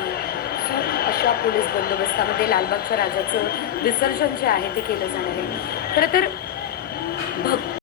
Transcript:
अशा पोलीस बंदोबस्तामध्ये लालबागच्या राजाचं विसर्जन जे आहे ते केलं जाणार आहे. खरं तर